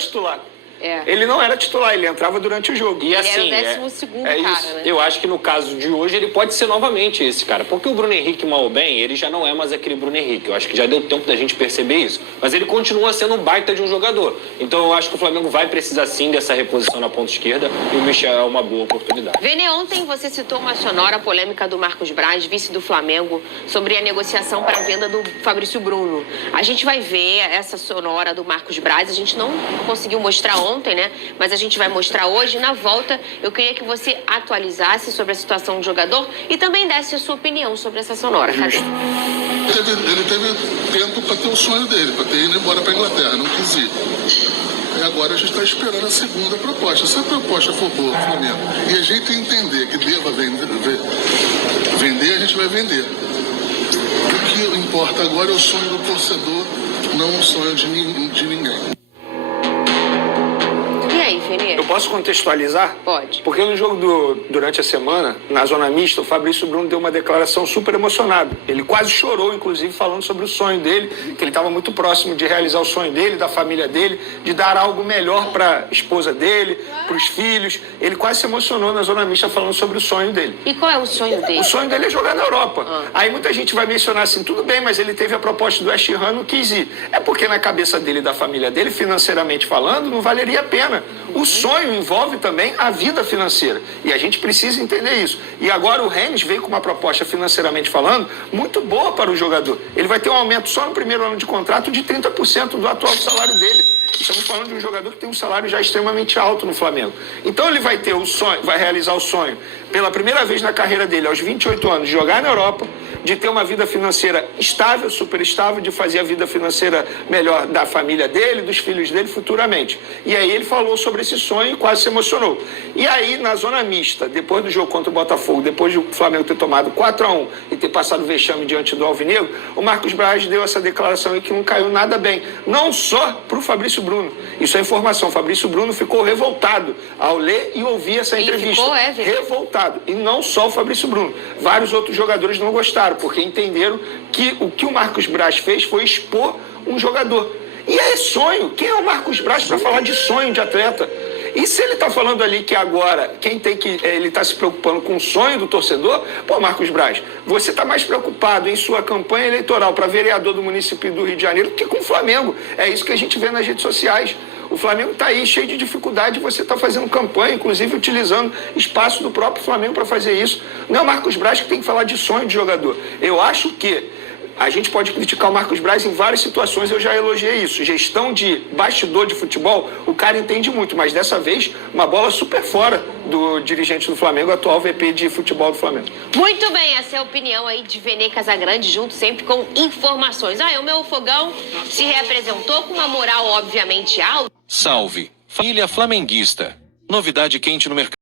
titular. É. Ele não era titular, ele entrava durante o jogo. E assim, ele era o 12º cara, né? Eu acho que no caso de hoje ele pode ser novamente esse cara. Porque o Bruno Henrique, mal ou bem, ele já não é mais aquele Bruno Henrique. Eu acho que já deu tempo da gente perceber isso. Mas ele continua sendo um baita de um jogador. Então eu acho que o Flamengo vai precisar sim dessa reposição na ponta esquerda e o Michel é uma boa oportunidade. Vene, ontem você citou uma sonora polêmica do Marcos Braz, vice do Flamengo, sobre a negociação para a venda do Fabrício Bruno. A gente vai ver essa sonora do Marcos Braz, a gente não conseguiu mostrar ontem, né? Mas a gente vai mostrar hoje. Na volta, eu queria que você atualizasse sobre a situação do jogador e também desse a sua opinião sobre essa sonora. Cadê? Ele teve tempo para ter o sonho dele, para ter ido embora para a Inglaterra, não quis ir. E agora a gente está esperando a segunda proposta. Se a proposta for boa para o Flamengo e a gente entender que deva vender, a gente vai vender. O que importa agora é o sonho do torcedor, não o sonho de ninguém. Eu posso contextualizar? Pode. Porque no jogo durante a semana, na zona mista, o Fabrício Bruno deu uma declaração super emocionada. Ele quase chorou, inclusive, falando sobre o sonho dele, que ele estava muito próximo de realizar o sonho dele, da família dele, de dar algo melhor para a esposa dele, para os filhos. Ele quase se emocionou na zona mista falando sobre o sonho dele. E qual é o sonho dele? O sonho dele é jogar na Europa. Aí muita gente vai mencionar assim, tudo bem, mas ele teve a proposta do West Ham, não quis ir. É porque na cabeça dele e da família dele, financeiramente falando, não valeria a pena. O sonho envolve também a vida financeira. E a gente precisa entender isso. E agora o Rennes veio com uma proposta, financeiramente falando, muito boa para o jogador. Ele vai ter um aumento só no primeiro ano de contrato de 30% do atual salário dele. Estamos falando de um jogador que tem um salário já extremamente alto no Flamengo. Então ele vai ter o sonho, vai realizar o sonho pela primeira vez na carreira dele, aos 28 anos, de jogar na Europa, de ter uma vida financeira estável, super estável, de fazer a vida financeira melhor da família dele, dos filhos dele futuramente. E aí ele falou sobre esse sonho e quase se emocionou. E aí, na zona mista, depois do jogo contra o Botafogo, depois do Flamengo ter tomado 4-1 e ter passado o vexame diante do Alvinegro, o Marcos Braz deu essa declaração aí que não caiu nada bem. Não só para o Fabrício Bruno. Isso é informação. O Fabrício Bruno ficou revoltado ao ler e ouvir essa entrevista. Revoltado. E não só o Fabrício Bruno. Vários outros jogadores não gostaram, porque entenderam que o que o Marcos Braz fez foi expor um jogador. E é sonho. Quem é o Marcos Braz para falar de sonho de atleta? E se ele está falando ali que agora ele está se preocupando com o sonho do torcedor, pô, Marcos Braz, você está mais preocupado em sua campanha eleitoral para vereador do município do Rio de Janeiro do que com o Flamengo. É isso que a gente vê nas redes sociais. O Flamengo está aí cheio de dificuldade, você está fazendo campanha, inclusive utilizando espaço do próprio Flamengo para fazer isso. Não é o Marcos Braz que tem que falar de sonho de jogador. Eu acho que a gente pode criticar o Marcos Braz em várias situações, eu já elogiei isso. Gestão de bastidor de futebol, o cara entende muito, mas dessa vez, uma bola super fora do dirigente do Flamengo, atual VP de futebol do Flamengo. Muito bem, essa é a opinião aí de Vene Casagrande, junto sempre com informações. O meu fogão se reapresentou com uma moral, obviamente, alta. Salve, família flamenguista. Novidade quente no mercado.